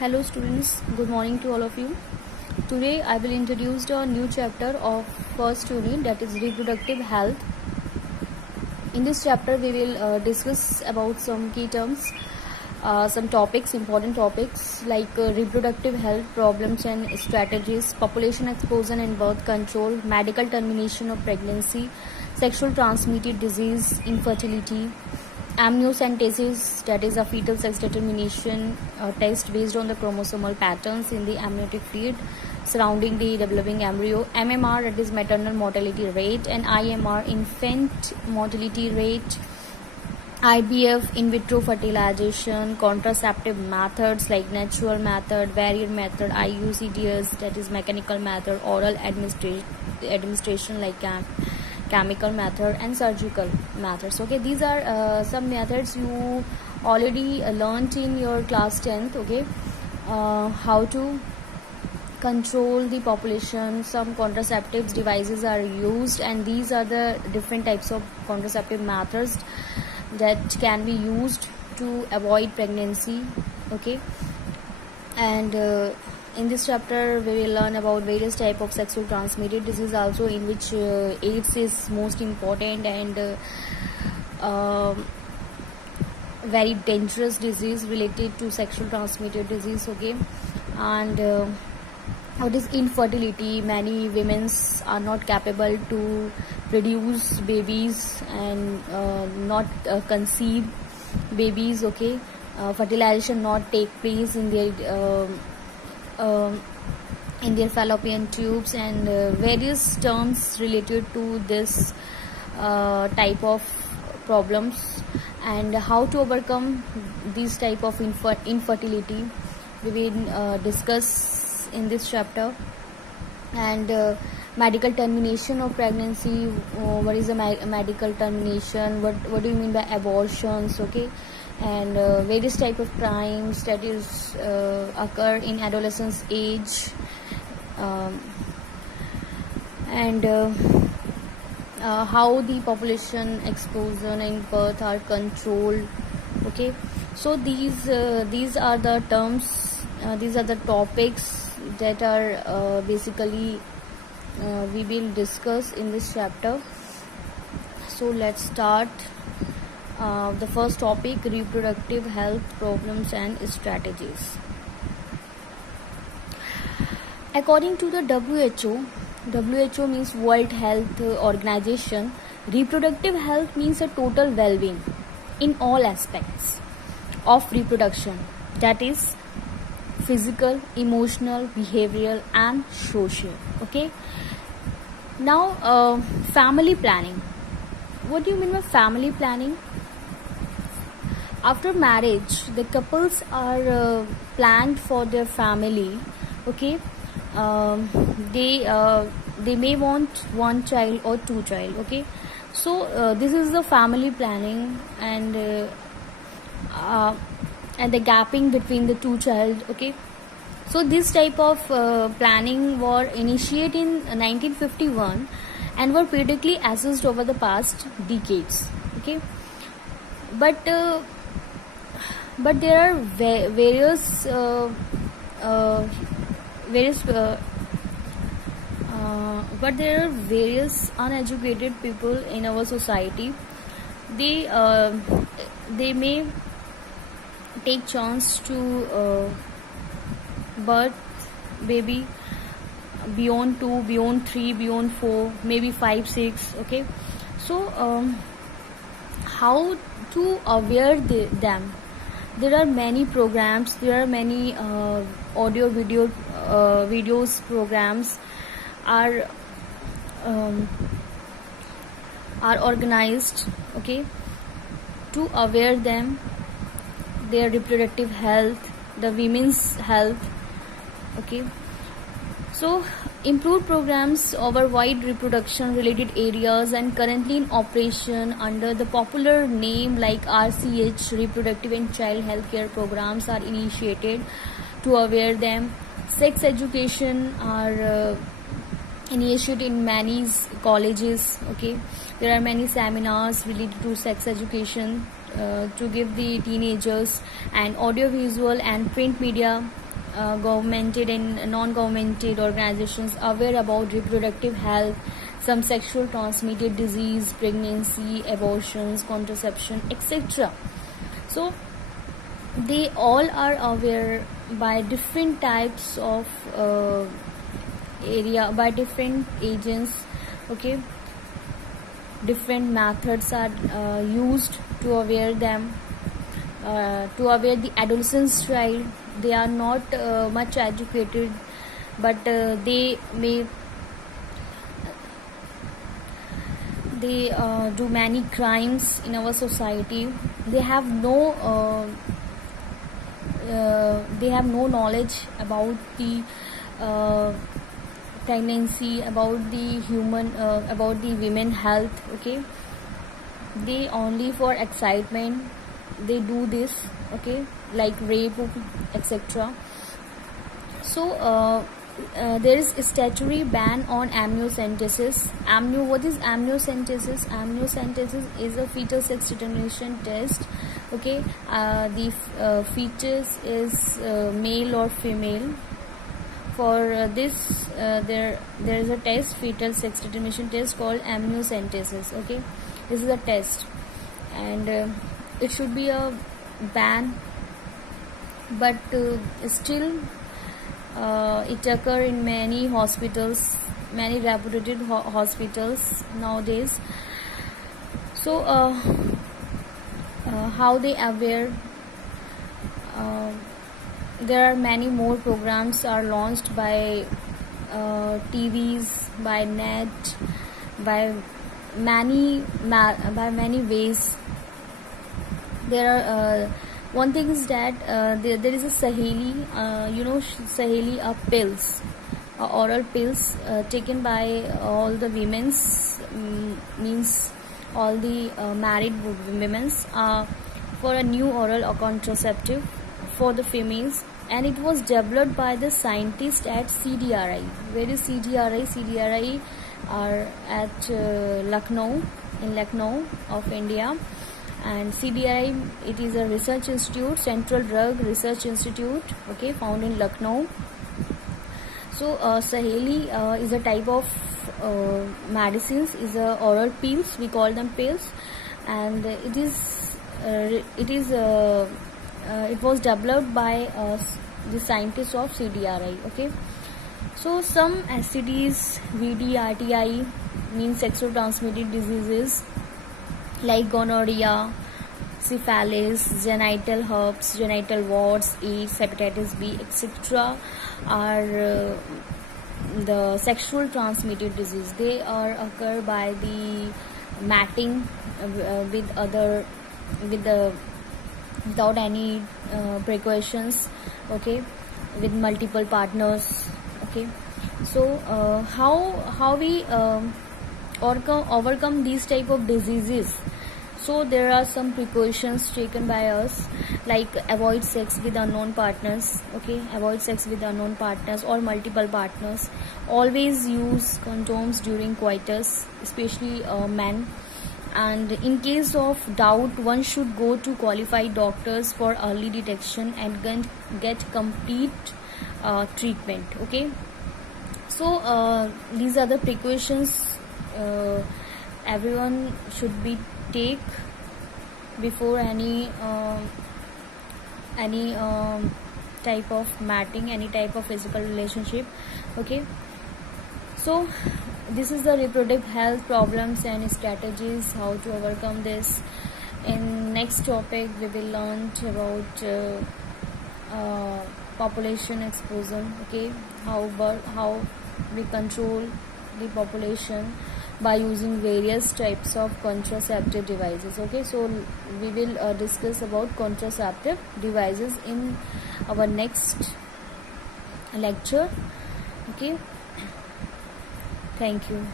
Hello students, good morning to all of you. Today I will introduce a new chapter of first unit, that is reproductive health. In this chapter we will discuss about some key terms, some topics, important topics like reproductive health problems and strategies, population explosion and birth control, medical termination of pregnancy, sexual transmitted disease, infertility, amniocentesis, that is a fetal sex determination test based on the chromosomal patterns in the amniotic fluid surrounding the developing embryo, MMR, that is maternal mortality rate, and IMR, infant mortality rate, IVF, in vitro fertilization, contraceptive methods like natural method, barrier method, IUCDs, that is mechanical method, oral administration like chemical method, and surgical methods. Okay, these are some methods you already learnt in your class 10th. Okay, how to control the population, some contraceptive devices are used, and these are the different types of contraceptive methods that can be used to avoid pregnancy. Okay, and in this chapter we will learn about various type of sexual transmitted disease also, in which AIDS is most important and very dangerous disease related to sexual transmitted disease. Okay, and what is infertility? Many women are not capable to produce babies and not conceive babies. Okay, fertilization not take place in their fallopian tubes, and various terms related to this type of problems and how to overcome these type of infertility we will discuss in this chapter. And medical termination of pregnancy, what is a medical termination, what do you mean by abortions? Okay, and various type of crimes that is occur in adolescence age, and how the population explosion and birth are controlled. Okay, so these are the terms, these are the topics that are basically we will discuss in this chapter. So let's start. The first topic, reproductive health problems and strategies. According to the WHO means World Health Organization, reproductive health means a total well-being in all aspects of reproduction, that is physical, emotional, behavioral and social. Okay, now family planning. What do you mean by family planning? After marriage, the couples are planned for their family. Okay, they may want one child or two child. Okay, so this is the family planning, and the gapping between the two child. Okay, so this type of planning were initiated in 1951 and were periodically assessed over the past decades. Okay, but there are various but there are various uneducated people in our society. They may take chance to birth baby beyond 2, beyond 3, beyond 4, maybe 5, 6. Okay, so how to aware them? There are many programs, there are many audio video videos programs are organized. Okay, to aware them their reproductive health, the women's health. Okay, so improved programs over wide reproduction related areas and currently in operation under the popular name like RCH, reproductive and child health care programs are initiated to aware them. Sex education are initiated in many colleges. Okay, there are many seminars related to sex education to give the teenagers, and audiovisual and print media governmented and non-governmented organizations aware about reproductive health, some sexual transmitted disease, pregnancy, abortions, contraception, etc. So they all are aware by different types of area, by different agents. Okay, different methods are used to aware them, to aware the adolescent child. They are not much educated, but they do many crimes in our society. They have no knowledge about the pregnancy, about the about the women health. Okay, they only for excitement they do this. Okay, like rape, etc. So there is a statutory ban on amniocentesis. What is amniocentesis? Amniocentesis is a fetal sex determination test. Okay, the fetus is male or female. For this, there is a test, fetal sex determination test called amniocentesis. Okay, this is a test, and it should be a ban, but still it occur in many hospitals, many reputed hospitals nowadays. So how they aware? There are many more programs are launched by TVs, by net, by many ways. There are one thing is that there is a Saheli, Saheli pills, oral pills taken by all the women's, means all the married women's, for a new oral contraceptive for the females, and it was developed by the scientists at CDRI. Where is CDRI? CDRI are at Lucknow, in Lucknow of India. And CDRI, it is a research institute, Central Drug Research Institute, okay, found in Lucknow. So Saheli is a type of medicines, is a oral pills, we call them pills, and it was developed by the scientists of CDRI. Okay, so some STDs, VD, RTI, means sexual transmitted diseases like gonorrhea, syphilis, genital herpes, genital warts, AIDS, hepatitis B, etc. are the sexual transmitted disease. They are occur by the matting without any precautions. Okay, with multiple partners. Okay, so how we overcome these type of diseases? So there are some precautions taken by us, like avoid sex with unknown partners. Okay, avoid sex with unknown partners or multiple partners. Always use condoms during coitus, especially men. And in case of doubt, one should go to qualified doctors for early detection and get complete treatment. Okay, so these are the precautions everyone should be take before any type of matting, any type of physical relationship. Okay, so this is the reproductive health problems and strategies, how to overcome this. In next topic we will learn about population explosion. Okay, how we control the population by using various types of contraceptive devices. Okay, so we will discuss about contraceptive devices in our next lecture. Okay, thank you.